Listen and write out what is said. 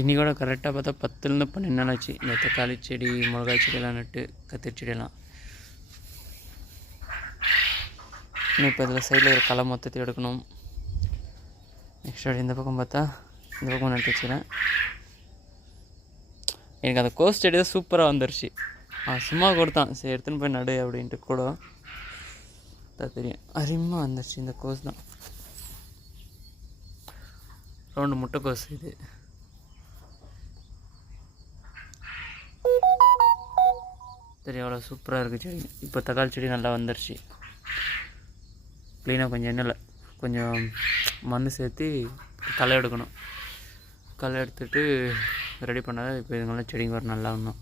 இன்னி கூட கரெக்டாக பார்த்தா 10லேருந்து 12 நாள் ஆச்சு இந்த தக்காளி செடி, மிளகாய் செடியெல்லாம் நட்டு, கத்திரி செடியெல்லாம். இன்னும் இப்போ இதில் சைடில் இருக்கிற களை மொத்தத்தை எடுக்கணும். நெக்ஸ்ட் அப்படி இந்த பக்கம் பார்த்தா இந்த பக்கம் நட்டு வச்சுக்கிறேன். எனக்கு அந்த கோஸ் செடி தான் சூப்பராக வந்துருச்சு. சும்மா கொடுத்தான், சரி எடுத்துன்னு போய் நடு அப்படின்ட்டு கூட தெரியும். அருமையாக வந்துருச்சு இந்த கோஸ் தான். ரவுண்டு முட்டைக்கோஸ் இது. சரி, அவ்வளோ சூப்பராக இருக்குது செடி. இப்போ தக்காளி செடி நல்லா வந்துருச்சு. க்ளீனாக கொஞ்சம் எண்ணெயில் கொஞ்சம் மண் சேர்த்து களை எடுக்கணும். களை எடுத்துட்டு ரெடி பண்ணால் இப்போ இதுங்களாம் செடிங்க வர நல்லா இன்னும்.